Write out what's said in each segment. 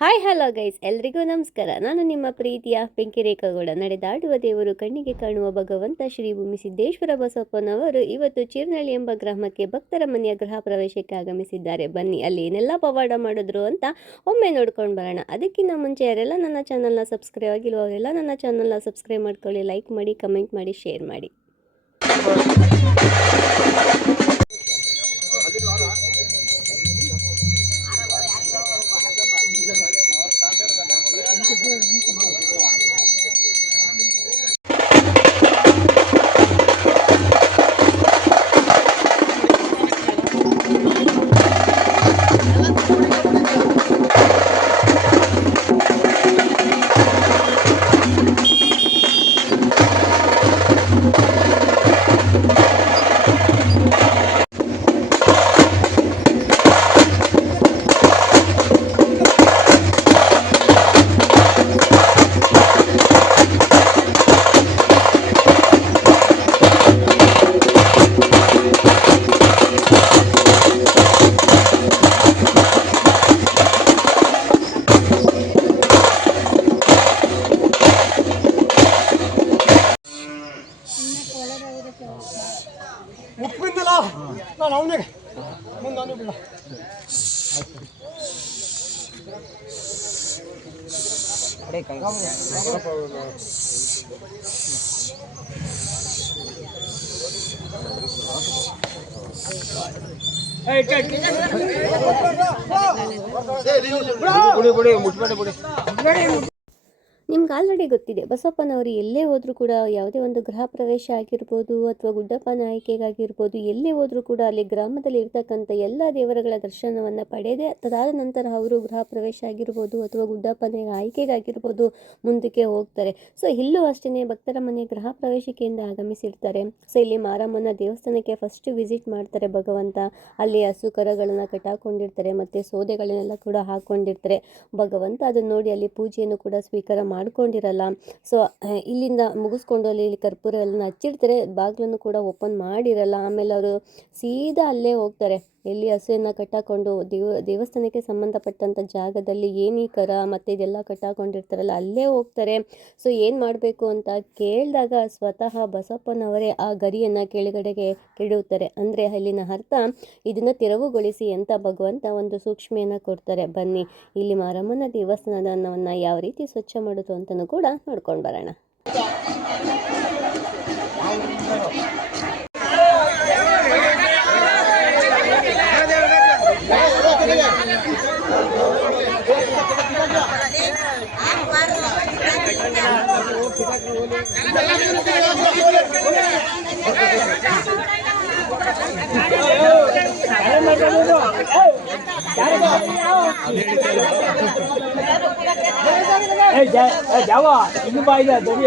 Hi hello guys, ಎಲ್ರಿಗೂ ನಮಸ್ಕಾರ. ನಾನು ನಿಮ್ಮ ಪ್ರೀತಿಯ ಬೆಂಕಿ ರೇಖಾಗೌಡ. ನಡೆದಾಡುವ ದೇವರು, ಕಣ್ಣಿಗೆ ಕಾಣುವ ಭಗವಂತ ಶ್ರೀ ಭೂಮಿ ಸಿದ್ದೇಶ್ವರ ಬಸಪ್ಪನವರು ಇವತ್ತು ಚೀರ್ನಳ್ಳಿ ಎಂಬ ಗ್ರಾಮಕ್ಕೆ ಭಕ್ತರ ಮನೆಯ ಗೃಹ ಪ್ರವೇಶಕ್ಕೆ ಆಗಮಿಸಿದ್ದಾರೆ. ಬನ್ನಿ ಅಲ್ಲಿ ಏನೆಲ್ಲ ಪವಾಡ ಮಾಡಿದ್ರು ಅಂತ ಒಮ್ಮೆ ನೋಡ್ಕೊಂಡು ಬರೋಣ. ಅದಕ್ಕಿಂತ ಮುಂಚೆ ಯಾರೆಲ್ಲ ನನ್ನ ಚಾನಲ್ನ ಸಬ್ಸ್ಕ್ರೈಬ್ ಆಗಿಲ್ವೋ ಅವರೆಲ್ಲ ನನ್ನ ಚಾನಲ್ನ ಸಬ್ಸ್ಕ್ರೈಬ್ ಮಾಡ್ಕೊಳ್ಳಿ, ಲೈಕ್ ಮಾಡಿ, ಕಮೆಂಟ್ ಮಾಡಿ, ಶೇರ್ ಮಾಡಿ. ಉಪ್ಪಿಂದಿಲ್ಲ ನಾನು ಅವನಿಗೆ ಮುಂದೆ ಅವನು ಬಿಡ ನಿಮ್ಗೆ ಆಲ್ರೆಡಿ ಗೊತ್ತಿದೆ, ಬಸಪ್ಪನವರು ಎಲ್ಲೇ ಹೋದರೂ ಕೂಡ, ಯಾವುದೇ ಒಂದು ಗೃಹ ಪ್ರವೇಶ ಆಗಿರ್ಬೋದು ಅಥವಾ ಗುಡ್ಡಪ್ಪನ ಆಯ್ಕೆಗಾಗಿರ್ಬೋದು, ಎಲ್ಲೇ ಹೋದರೂ ಕೂಡ ಅಲ್ಲಿ ಗ್ರಾಮದಲ್ಲಿ ಇರ್ತಕ್ಕಂಥ ಎಲ್ಲ ದೇವರುಗಳ ದರ್ಶನವನ್ನು ಪಡೆದೇ ತದಾದ ನಂತರ ಅವರು ಗೃಹ ಪ್ರವೇಶ ಆಗಿರ್ಬೋದು ಅಥವಾ ಗುಡ್ಡಪ್ಪನ ಆಯ್ಕೆಗಾಗಿರ್ಬೋದು ಮುಂದಕ್ಕೆ ಹೋಗ್ತಾರೆ. ಸೊ ಇಲ್ಲೂ ಅಷ್ಟೇ ಭಕ್ತರ ಮನೆ ಗೃಹ ಪ್ರವೇಶಿಕೆಯಿಂದ ಆಗಮಿಸಿರ್ತಾರೆ. ಸೊ ಇಲ್ಲಿ ಮಾರಮ್ಮನ ದೇವಸ್ಥಾನಕ್ಕೆ ಫಸ್ಟ್ ವಿಸಿಟ್ ಮಾಡ್ತಾರೆ ಭಗವಂತ. ಅಲ್ಲಿ ಹಸು ಕರಗಳನ್ನು ಕಟ್ಟಾಕೊಂಡಿರ್ತಾರೆ ಮತ್ತು ಸೌದೆಗಳನ್ನೆಲ್ಲ ಕೂಡ ಹಾಕ್ಕೊಂಡಿರ್ತಾರೆ. ಭಗವಂತ ಅದನ್ನು ನೋಡಿ ಅಲ್ಲಿ ಪೂಜೆಯನ್ನು ಕೂಡ ಸ್ವೀಕಾರ ಮಾಡ್ಕೊಂಡಿರಲ್ಲ. ಸೊ ಇಲ್ಲಿಂದ ಮುಗಿಸ್ಕೊಂಡು ಅಲ್ಲಿ ಕರ್ಪೂರ ಎಲ್ಲ ಹಚ್ಚಿರ್ತಾರೆ, ಬಾಗಿಲನ್ನು ಕೂಡ ಓಪನ್ ಮಾಡಿರಲ್ಲ. ಆಮೇಲೆ ಅವರು ಸೀದಾ ಅಲ್ಲೇ ಹೋಗ್ತಾರೆ, ಎಲ್ಲಿ ಹಸುವನ್ನು ಕಟ್ಟಾಕೊಂಡು ದೇವಸ್ಥಾನಕ್ಕೆ ಸಂಬಂಧಪಟ್ಟಂಥ ಜಾಗದಲ್ಲಿ ಏನೀ ಕರ ಮತ್ತು ಇದೆಲ್ಲ ಕಟ್ಟಾಕೊಂಡಿರ್ತಾರಲ್ಲ ಅಲ್ಲೇ ಹೋಗ್ತಾರೆ. ಸೊ ಏನು ಮಾಡಬೇಕು ಅಂತ ಕೇಳಿದಾಗ ಸ್ವತಃ ಬಸಪ್ಪನವರೇ ಆ ಗರಿಯನ್ನು ಕೆಳಗಡೆಗೆ ಕೆಡುತ್ತಾರೆ. ಅಂದರೆ ಅಲ್ಲಿನ ಅರ್ಥ ಇದನ್ನು ತೆರವುಗೊಳಿಸಿ ಅಂತ ಭಗವಂತ ಒಂದು ಸೂಕ್ಷ್ಮೆಯನ್ನು ಕೊಡ್ತಾರೆ. ಬನ್ನಿ ಇಲ್ಲಿ ಮಾರಮ್ಮನ ದೇವಸ್ಥಾನದ ಅನ್ನವನ್ನು ಯಾವ ರೀತಿ ಸ್ವಚ್ಛ ಮಾಡೋದು ಅಂತಲೂ ಕೂಡ ನೋಡ್ಕೊಂಡು ಬರೋಣ. ಜಾವ ಇನ್ನು ಬಾಯಿದೆ ದೊಡ್ಡ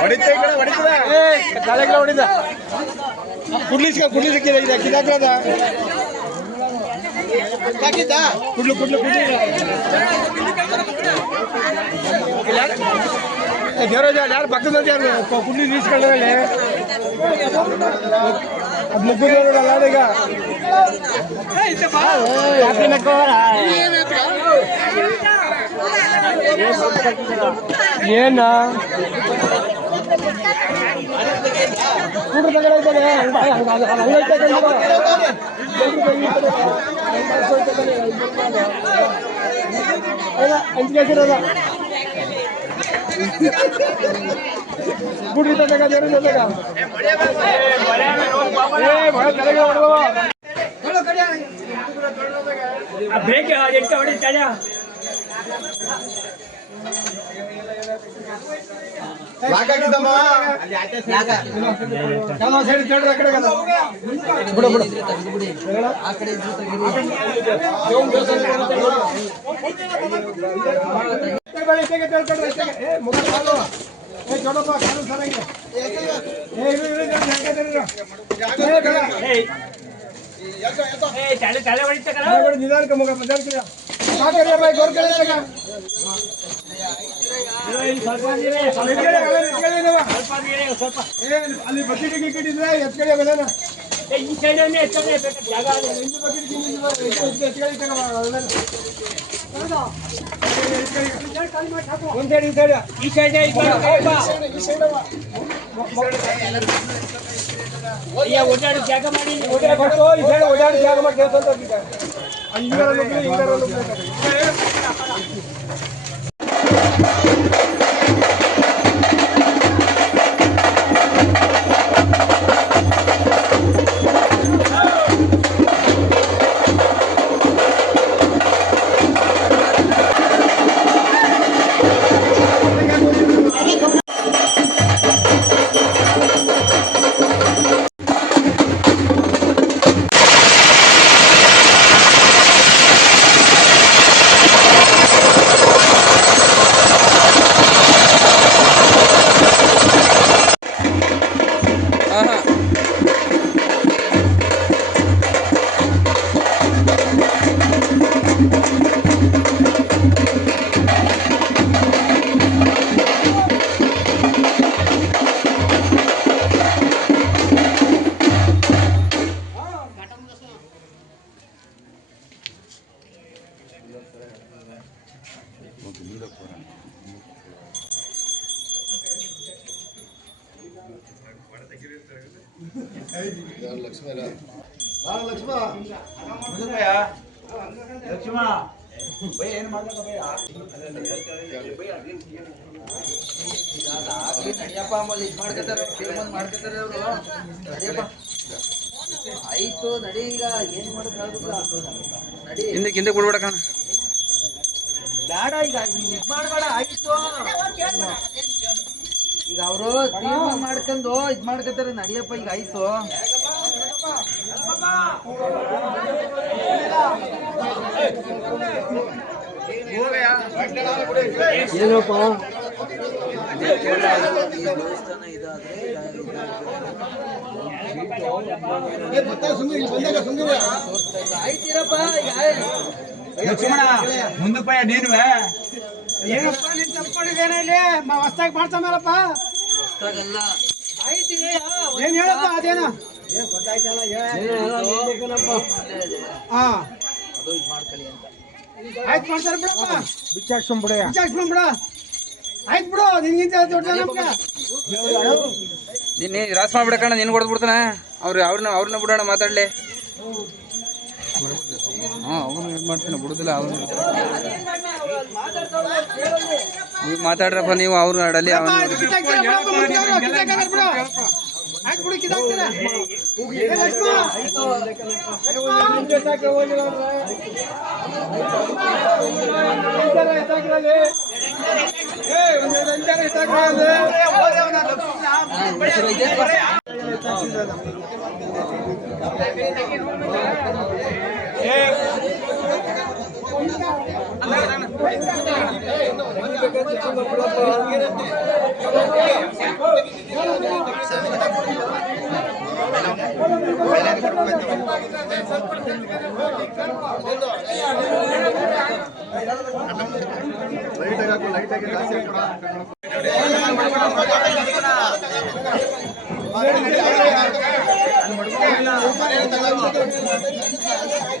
ಹೊಡಿತ ಕುಡ್ಲಿಕ್ಕೆ ಕಿದಾಕ್ರದ ಕುಡ್ಲು ಕುಡ್ಲು ದೇವರಾಜ ಯಾರು ಪಕ್ಕದಲ್ಲಿ ಯಾರು ಕುಡ್ಲಿ ನಿಲ್ಸ್ಕೊಂಡ್ರೆ ಅದು ಮುಗ್ಗುದಲ್ಲ ಈಗ ಏನ ಹಂಚಿರೋದ ಗುಡಿ ತಗ ನಿಧಾನಕ್ಕೆ ಮುಗ ಅಲ್ಲಿ ಬಕೆಟ್ ಗಿಟ್ಟಿದ್ರೆ ಎತ್ಕಡೆ ಬೆಲೆನ ಈ ಸೈಡ್ ಜಾಗ ಈ ಸೈಡ್ ಓಡಾಡಿ ಜಾಗ ಮಾಡಿ ಓಡಾಡಿ ಜಾಗ ಮಾಡಿ ಆಯ್ತು ನಡಿ ಈಗ ಏನ್ ಮಾಡೋಕ್ಕಾಗುದಿಲ್ಲ ನಡಿ ಹಿಂದೆ ಕೊಡ್ಬೇಡ ಬೇಡ ಈಗ ಇದ್ ಮಾಡ್ಬೇಡ ಆಯ್ತು ಈಗ ಅವರು ತೀರ್ಮಾನ ಮಾಡ್ಕೊಂಡು ಇದ್ ಮಾಡ್ಕೊತಾರೆ ನಡಿಯಪ್ಪ ಈಗ ಆಯ್ತು ಏನಪ್ಪ ದೇವಸ್ಥಾನ ಇದಾದ್ರೆ ಆಯ್ತಿರಪ್ಪ ಲಕ್ಷ್ಮಣ ಮುಂದಕ್ಕೆ ನೀನುವೆ ಏನಪ್ಪ ನೀನ್ ತಪ್ಕೊಂಡಿದ್ದೇನೆ ಇಲ್ಲಿ ಹೊಸ್ತಾಗಿ ಮಾಡ್ತಾನಲ್ಲಪ್ಪ ಹೊಸ್ದಾಗಲ್ಲ ಆಯ್ತು ಏನ್ ಹೇಳಪ್ಪ ಅದೇನ ಗೊತ್ತಾಯ್ತಲ್ಲ ಹಾ ಅದು ಇದ್ ಮಾಡ್ಕೊಳ್ಳಿ ಅಂತ ಆಯ್ತು ಮಾಡ್ತಾರೆ ಬಿಡಪ್ಪ ಬಿಚ್ಚಾಕ್ಸ್ಕೊಂಡ್ಬಿಡ ಆಯ್ತು ಬಿಡು ನಿನ್ಗಿಂತ ದೊಡ್ಡ ನಮ್ಗೆ ನೀನು ರಾಸ್ ಮಾಡ್ಬಿಡಕಣ್ಣ ನೀನು ಕೊಡ್ದು ಬಿಡ್ತಾನೆ ಅವ್ರನ್ನ ಬಿಡೋಣ ಮಾತಾಡ್ಲಿ ಹಾಂ ಅವನು ಇದು ಮಾಡ್ತಾನೆ ಬಿಡುದಿಲ್ಲ ಅವನು ನೀವು ಮಾತಾಡ್ರಪ್ಪ ನೀವು ಅವ್ರು ಆಡಲಿ ಅವನು ಆಯ್ತು ಬಿಡು ಕಿದಾಕ್ತೀರ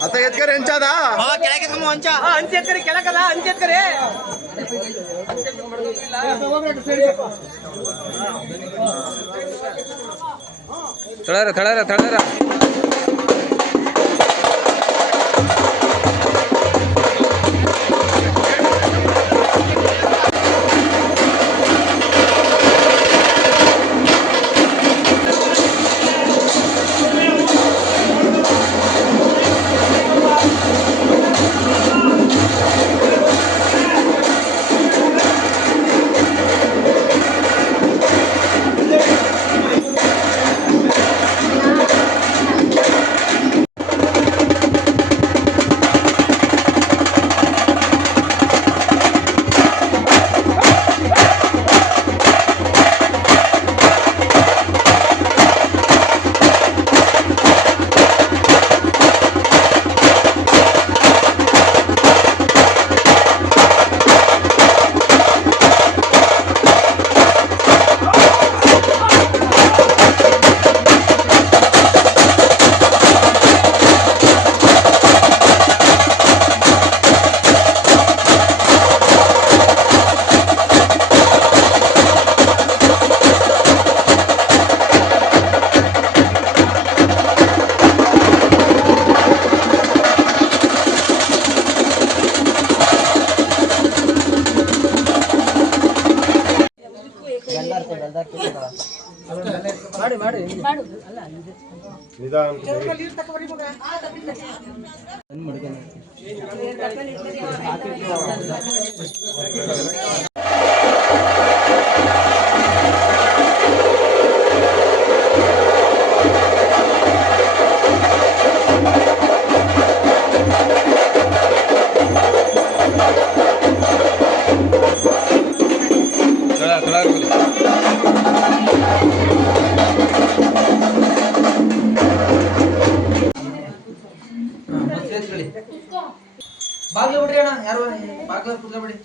आता ಎತ್ಕರೆ ಹೆಂಚಾದ ಅಂಚೆತ್ಕರೆ ಕೆಳಕದ ಅಂಚೆತ್ಕರೆ ತಳರ ಮಾಡಿ ಮಾಡಿ ಬಾಗ್ಲು ಬಿಡ್ರಿ ಅಣ್ಣ, ಯಾರು ಬಾಗ್ಲ ಕುತ್ಕೊಬಿಡಿ.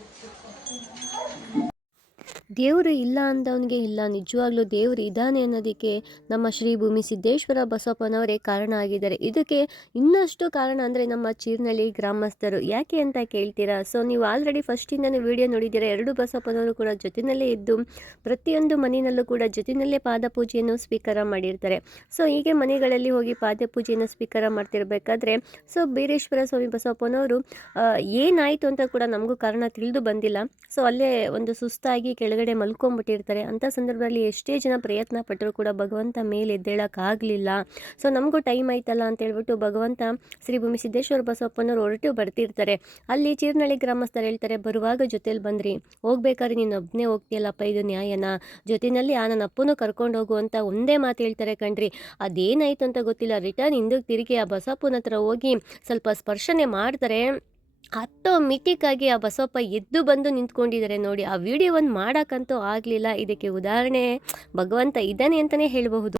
ದೇವರು ಇಲ್ಲ ಅಂದವನಿಗೆ ಇಲ್ಲ, ನಿಜವಾಗ್ಲೂ ದೇವರು ಇದ್ದಾನೆ ಅನ್ನೋದಕ್ಕೆ ನಮ್ಮ ಶ್ರೀ ಭೂಮಿ ಸಿದ್ದೇಶ್ವರ ಬಸವಪ್ಪನವರೇ ಕಾರಣ ಆಗಿದ್ದಾರೆ. ಇದಕ್ಕೆ ಇನ್ನಷ್ಟು ಕಾರಣ ಅಂದರೆ ನಮ್ಮ ಚೀರ್ನಳ್ಳಿ ಗ್ರಾಮಸ್ಥರು. ಯಾಕೆ ಅಂತ ಕೇಳ್ತೀರಾ? ಸೊ ನೀವು ಆಲ್ರೆಡಿ ಫಸ್ಟಿಂದನೇ ವಿಡಿಯೋ ನೋಡಿದ್ದೀರಾ. ಎರಡು ಬಸವಪ್ಪನವರು ಕೂಡ ಜೊತೆಯಲ್ಲೇ ಇದ್ದು ಪ್ರತಿಯೊಂದು ಮನೆಯಲ್ಲೂ ಕೂಡ ಜೊತೆಯಲ್ಲೇ ಪಾದಪೂಜೆಯನ್ನು ಸ್ವೀಕಾರ ಮಾಡಿರ್ತಾರೆ. ಸೊ ಹೀಗೆ ಮನೆಗಳಲ್ಲಿ ಹೋಗಿ ಪಾದಪೂಜೆಯನ್ನು ಸ್ವೀಕಾರ ಮಾಡ್ತಿರ್ಬೇಕಾದ್ರೆ ಸೊ ಬೀರೇಶ್ವರ ಸ್ವಾಮಿ ಬಸವಪ್ಪನವರು ಏನಾಯಿತು ಅಂತ ಕೂಡ ನಮಗೂ ಕಾರಣ ತಿಳಿದು ಬಂದಿಲ್ಲ. ಸೊ ಅಲ್ಲೇ ಒಂದು ಸುಸ್ತಾಗಿ ಕೆಳಗಡೆ ಮಲ್ಕೊಂಡ್ಬಿಟ್ಟಿರ್ತಾರೆ. ಅಂಥ ಸಂದರ್ಭದಲ್ಲಿ ಎಷ್ಟೇ ಜನ ಪ್ರಯತ್ನ ಪಟ್ಟರು ಕೂಡ ಭಗವಂತ ಮೇಲೆ ಎದ್ದೇಳಕ್ಕಾಗಲಿಲ್ಲ. ಸೊ ನಮಗೂ ಟೈಮ್ ಆಯ್ತಲ್ಲ ಅಂತ ಹೇಳ್ಬಿಟ್ಟು ಭಗವಂತ ಶ್ರೀ ಭೂಮಿ ಸಿದ್ದೇಶ್ವರ ಬಸವಪ್ಪನವರು ಹೊರಟು ಬರ್ತಿರ್ತಾರೆ. ಅಲ್ಲಿ ಚೀರ್ನಳ್ಳಿ ಗ್ರಾಮಸ್ಥರು ಹೇಳ್ತಾರೆ, ಬರುವಾಗ ಜೊತೆಲಿ ಬಂದ್ರಿ, ಹೋಗ್ಬೇಕಾದ್ರೆ ನೀನು ಒಬ್ಬನೇ ಹೋಗ್ತೀಯಲ್ಲಪ್ಪ, ಇದು ನ್ಯಾಯನ? ಜೊತೆಯಲ್ಲಿ ನನ್ನ ಅಪ್ಪನೂ ಕರ್ಕೊಂಡು ಹೋಗು ಅಂತ ಒಂದೇ ಮಾತು ಹೇಳ್ತಾರೆ ಕಣ್ರಿ. ಅದೇನಾಯಿತು ಅಂತ ಗೊತ್ತಿಲ್ಲ. ರಿಟರ್ನ್ ಹಿಂದಕ್ಕೆ ತಿರುಗಿ ಆ ಬಸವಪ್ಪನ ಹತ್ರ ಹೋಗಿ ಸ್ವಲ್ಪ ಸ್ಪರ್ಶನೆ ಮಾಡ್ತಾರೆ. ಆಟೋಮೆಟಿಕ್ಕಾಗಿ ಆ ಬಸವಪ್ಪ ಎದ್ದು ಬಂದು ನಿಂತ್ಕೊಂಡಿದ್ದಾರೆ ನೋಡಿ. ಆ ವಿಡಿಯೋವನ್ನು ಮಾಡೋಕ್ಕಂತೂ ಆಗಲಿಲ್ಲ. ಇದಕ್ಕೆ ಉದಾಹರಣೆ ಭಗವಂತ ಇದ್ದಾನೆ ಅಂತಲೇ ಹೇಳಬಹುದು.